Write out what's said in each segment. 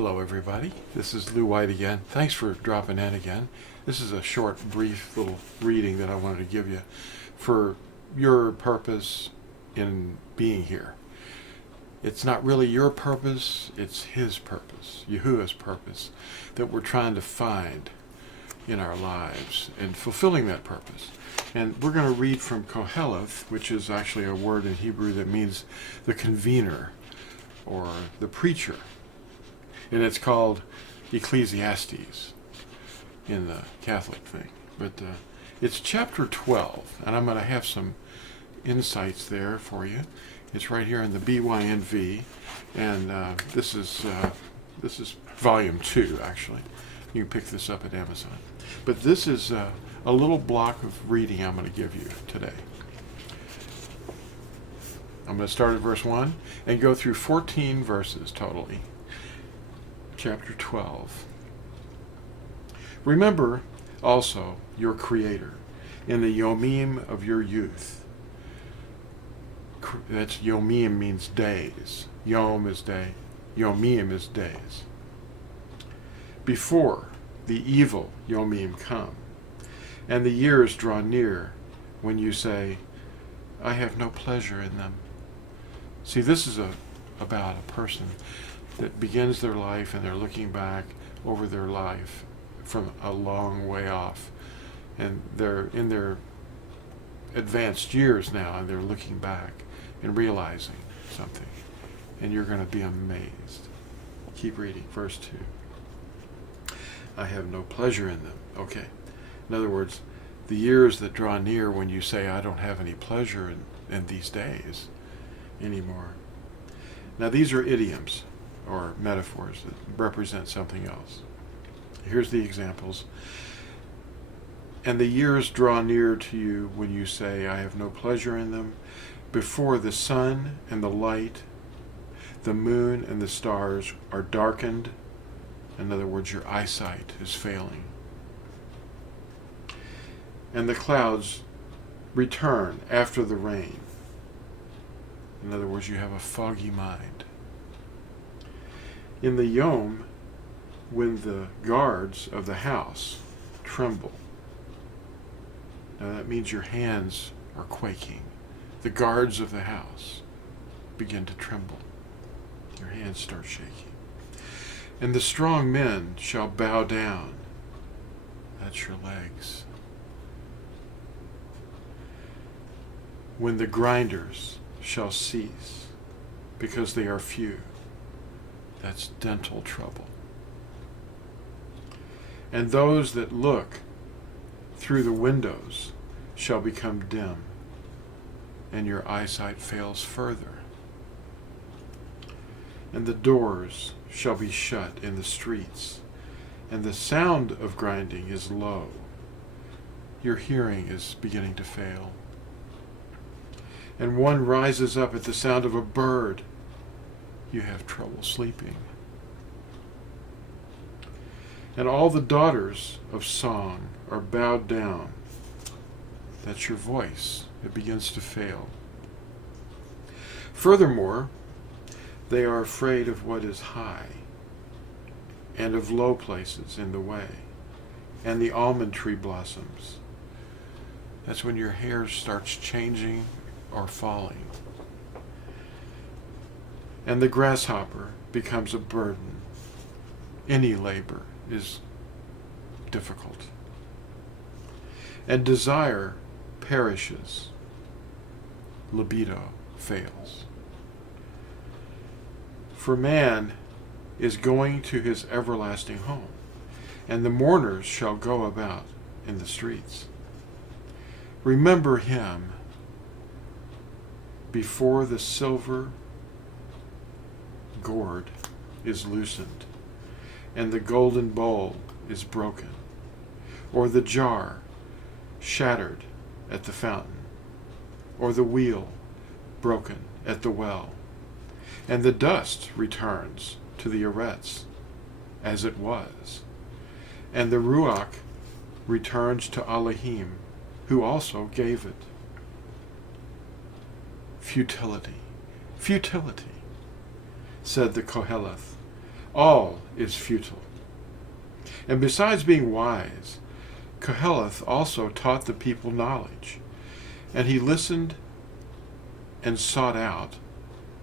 Hello everybody, this is Lou White again. Thanks for dropping in again. This is a short, brief little reading that I wanted to give you for your purpose in being here. It's not really your purpose, it's His purpose, Yahuwah's purpose, that we're trying to find in our lives and fulfilling that purpose. And we're going to read from Qoheleth, which is actually a word in Hebrew that means the convener or the preacher. And it's called Ecclesiastes in the Catholic thing. But it's chapter 12, and I'm going to have some insights there for you. It's right here in the BYNV, and this is volume 2, actually. You can pick this up at Amazon. But this is a little block of reading I'm going to give you today. I'm going to start at verse 1 and go through 14 verses totally. Chapter 12. Remember also your Creator in the Yomim of your youth. That's Yomim means days. Yom is day. Yomim is days. Before the evil Yomim come, and the years draw near, when you say, I have no pleasure in them. See, this is about a person that begins their life and they're looking back over their life from a long way off. And they're in their advanced years now and they're looking back and realizing something. And you're going to be amazed. Keep reading, verse 2. I have no pleasure in them. Okay. In other words, the years that draw near when you say, I don't have any pleasure in these days anymore. Now these are idioms or metaphors that represent something else. Here's the examples. And the years draw near to you when you say, I have no pleasure in them, before the sun and the light, the moon and the stars are darkened. In other words, your eyesight is failing. And the clouds return after the rain. In other words, you have a foggy mind. In the Yom, when the guards of the house tremble. Now that means your hands are quaking. The guards of the house begin to tremble. Your hands start shaking. And the strong men shall bow down. That's your legs. When the grinders shall cease, because they are few. That's dental trouble. And those that look through the windows shall become dim, and your eyesight fails further. And the doors shall be shut in the streets, and the sound of grinding is low. Your hearing is beginning to fail. And one rises up at the sound of a bird. You have trouble sleeping. And all the daughters of song are bowed down. That's your voice. It begins to fail. Furthermore, they are afraid of what is high, and of low places in the way, and the almond tree blossoms. That's when your hair starts changing or falling. And the grasshopper becomes a burden. Any labor is difficult. And desire perishes. Libido fails. For man is going to his everlasting home, and the mourners shall go about in the streets. Remember him before the silver gourd is loosened, and the golden bowl is broken, or the jar shattered at the fountain, or the wheel broken at the well, and the dust returns to the arets as it was, and the ruach returns to Elohim, who also gave it. Futility, futility, said the Qoheleth. All is futile. And besides being wise, Qoheleth also taught the people knowledge, and he listened and sought out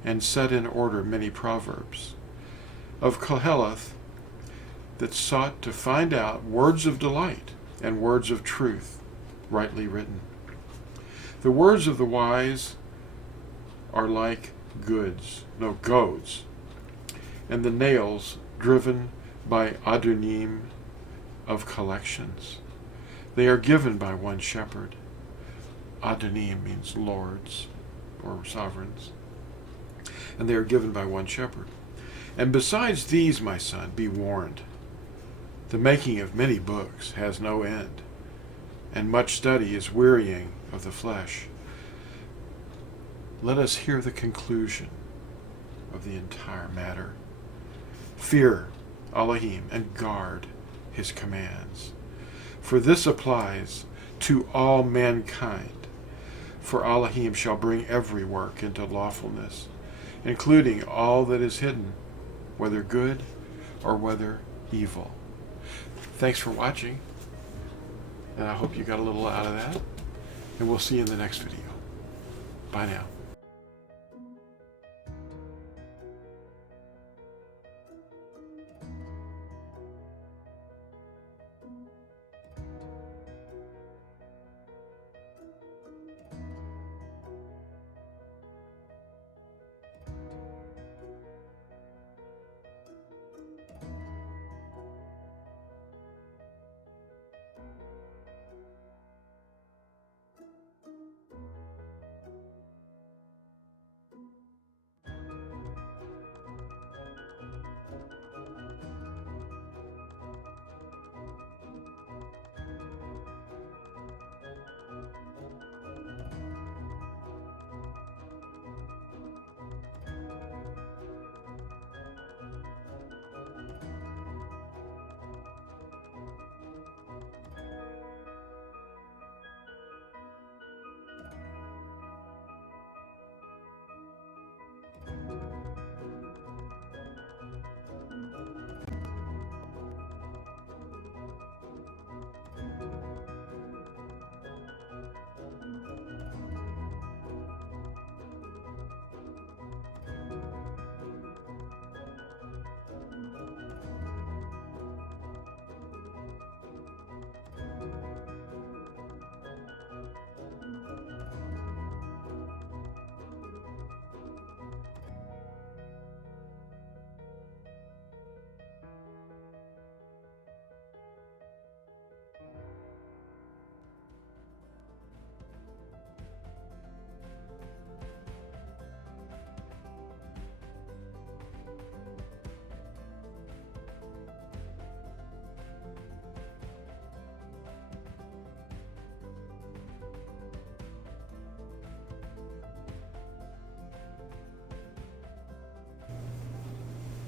and set in order many proverbs. Of Qoheleth, that sought to find out words of delight and words of truth, rightly written. The words of the wise are like goads, and the nails driven by adunim of collections. They are given by one shepherd. Adunim means lords or sovereigns. And they are given by one shepherd. And besides these, my son, be warned. The making of many books has no end, and much study is wearying of the flesh. Let us hear the conclusion of the entire matter. Fear Elohim and guard his commands. For this applies to all mankind. For Elohim shall bring every work into lawfulness, including all that is hidden, whether good or whether evil. Thanks for watching, and I hope you got a little out of that, and we'll see you in the next video. Bye now.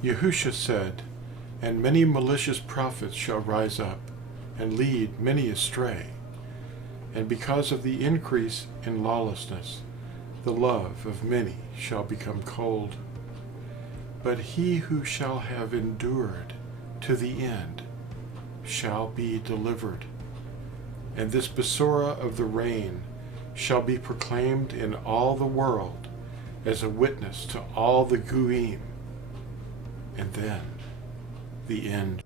Yahusha said, "And many malicious prophets shall rise up, and lead many astray. And because of the increase in lawlessness, the love of many shall become cold. But he who shall have endured to the end shall be delivered. And this Besorah of the reign shall be proclaimed in all the world as a witness to all the Goyim." And then the end.